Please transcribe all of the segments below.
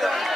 Thank you.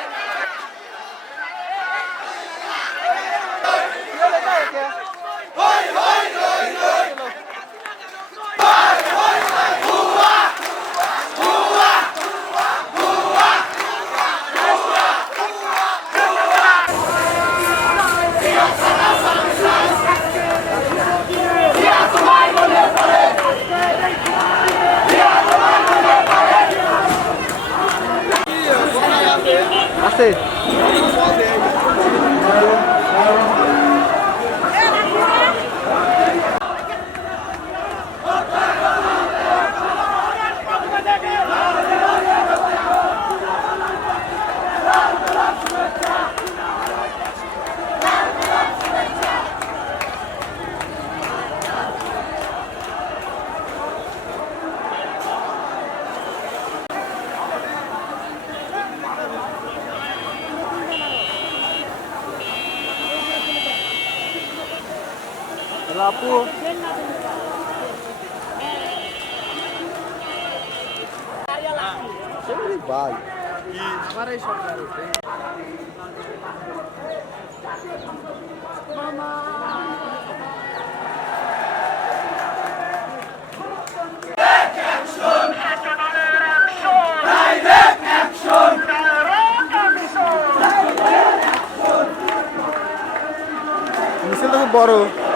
este lá por Sempre vai. Para aí, chapéu. Não sei derrubar o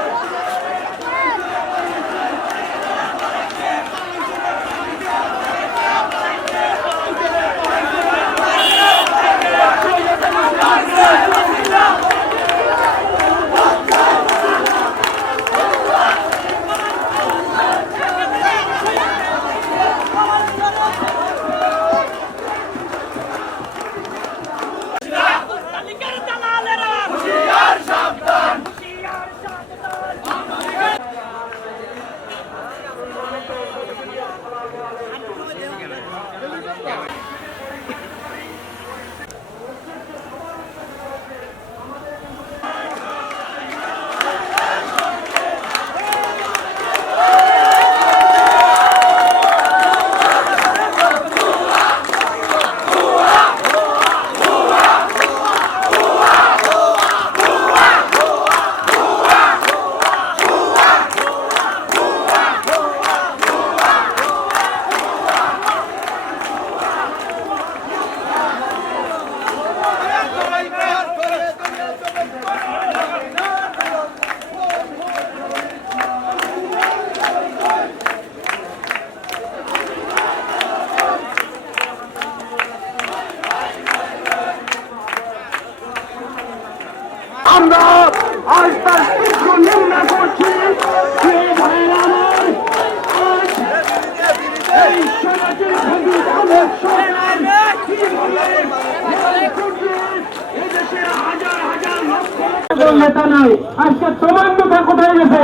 নেতা নাই। আজকে তোমার নেতা কোথায় গেছে?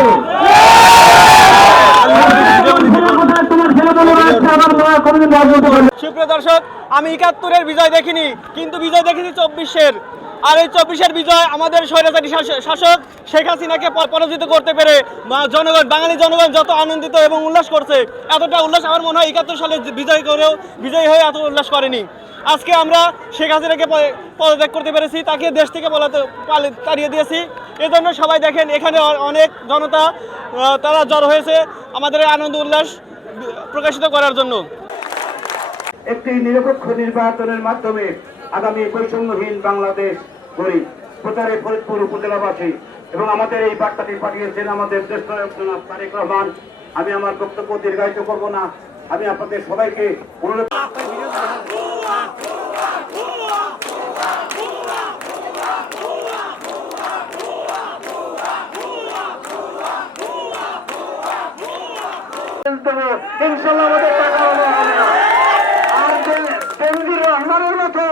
সুপ্রিয় দর্শক, আমি একাত্তরের বিজয় দেখিনি, কিন্তু বিজয় দেখেছি চব্বিশের। আর এই চব্বিশের বিজয় আমাদের স্বৈরাচারী শাসক শেখ হাসিনাকে পরাজিত করতে পেরে জনগণ, বাঙালি জনগণ যত আনন্দিত এবং উল্লাস করছে, এতটা উল্লাস আমার মনে হয় একাত্তর সালে বিজয় করেও বিজয়ী হয়ে এত উল্লাস করেনি। আজকে আমরা শেখ হাসিনাকে পদত্যাগ করতে পেরেছি, তাকে দেশ থেকে পলাতে পালি- তাড়িয়ে দিয়েছি। এজন্য সবাই দেখেন, এখানে অনেক জনতা তারা জড়ো হয়েছে আমাদের আনন্দ উল্লাস প্রকাশিত করার জন্য। একটি নিরপেক্ষ নির্বাচনের মাধ্যমে আগামী বৈষম্যহীন বাংলাদেশ গড়ি প্রচারে ফরিদপুর উপজেলাবাসী এবং আমাদের এই বার্তাটি পাঠিয়েছেন আমাদের দেশ তারেক রহমান। আমি আমার বক্তব্য দীর্ঘায়িত করব না। আমি আপনাদের সবাইকে অনুরোধ ইনশাল্লাহ আমাদের টাকা হলো হবে না আর যে- বেনজির রহমানের মতো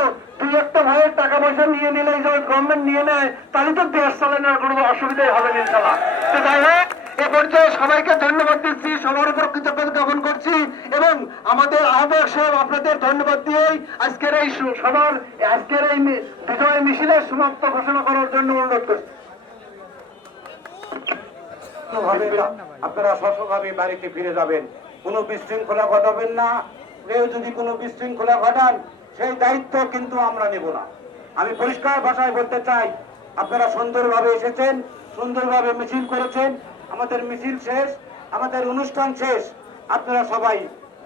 একটা ভাইয়ের টাকা পয়সা নিয়ে নিলে যখন গভর্নমেন্ট নিয়ে নেয়, তাহলে তো দেশ চালানোর কোনো অসুবিধাই হবে ইনশাল্লাহ। তো হোক, এ পর্যায়ে সবাইকে ধন্যবাদ দিচ্ছি, সবার উপর কৃতজ্ঞতা জ্ঞাপন করছি এবং আমাদের আহ্বায়ক সাহেব, আপনাদের ধন্যবাদ দিয়েই আজকের এই সবার আজকের এই বিজয় মিছিলের সমাপ্ত ঘোষণা করার জন্য অনুরোধ করছি। আপনারা সশভাবে বাড়িতে ফিরে যাবেন। কোনো বিশৃঙ্খলা ঘটাবেন না। কেউ যদি কোনো বিশৃঙ্খলা ঘটান, সেই দায়িত্ব কিন্তু আমরা নেব না। আমি পরিষ্কার ভাষায় বলতে চাই, আপনারা সুন্দরভাবে এসেছেন, সুন্দরভাবে মিছিল করেছেন, আমাদের মিছিল শেষ, আমাদের অনুষ্ঠান শেষ, আপনারা সবাই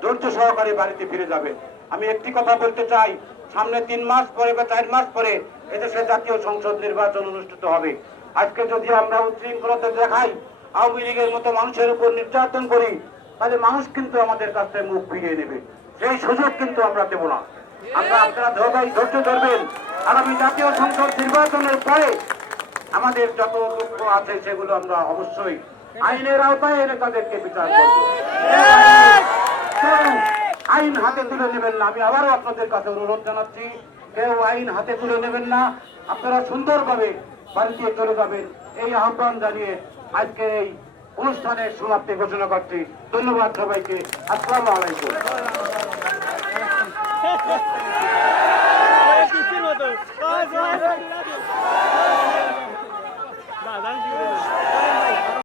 ধৈর্য সহকারে বাড়িতে ফিরে যাবেন। আমি একটি কথা বলতে চাই, সামনে তিন মাস পরে বা চার মাস পরে এদেশে জাতীয় সংসদ নির্বাচন অনুষ্ঠিত হবে। আজকে যদি আমরা উচ্ছৃঙ্খলতা দেখাই, আওয়ামী লীগের মতো মানুষের উপর নির্যাতন করি, তাহলে মানুষ কিন্তু আমাদের কাছ থেকে মুখ ফিরিয়ে নেবে। সেই সুযোগ কিন্তু আমরা দেব না। আমরা আপনারা ধৈর্য ধৈর্য ধরবেন। আগামী জাতীয় সংসদ নির্বাচনের পরে আমাদের যত দুঃখ আছে সেগুলো আমরা অবশ্যই আইনের আওতায় এনে তাদেরকে বিচার করব। আইন হাতে তুলে নেবেন না। আমি আবারও আপনাদের কাছে অনুরোধ জানাচ্ছি, কেউ আইন হাতে তুলে নেবেন না। আপনারা সুন্দরভাবে বাড়িতে চলে যাবেন। এই আহ্বান জানিয়ে আজকে এই অনুষ্ঠানের সমাপ্তি ঘোষণা করছি। ধন্যবাদ সবাইকে। আসসালামু আলাইকুম। Yeah.